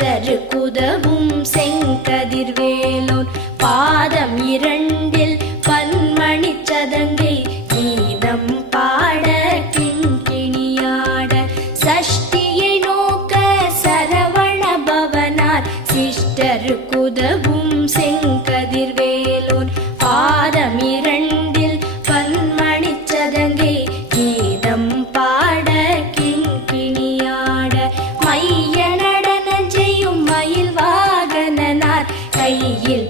சிஷ்டருக்குதவும் செங்கதிர்வேலோன் பாதம் இரண்டில் பன்மணிச் சதங்கை கீதம் பாட கிண்கிணியாட சஷ்டியை நோக்க சரவண பவனார் சிஷ்டருக்குதவும் செங்கதிர்வேலோன் பாதம் இரண்டில் பன்மணிச் சதங்கை கீதம் பாட கிண்கிணியாட மைய நடனம் செய்யும் மயில் வாகனனார் கையில்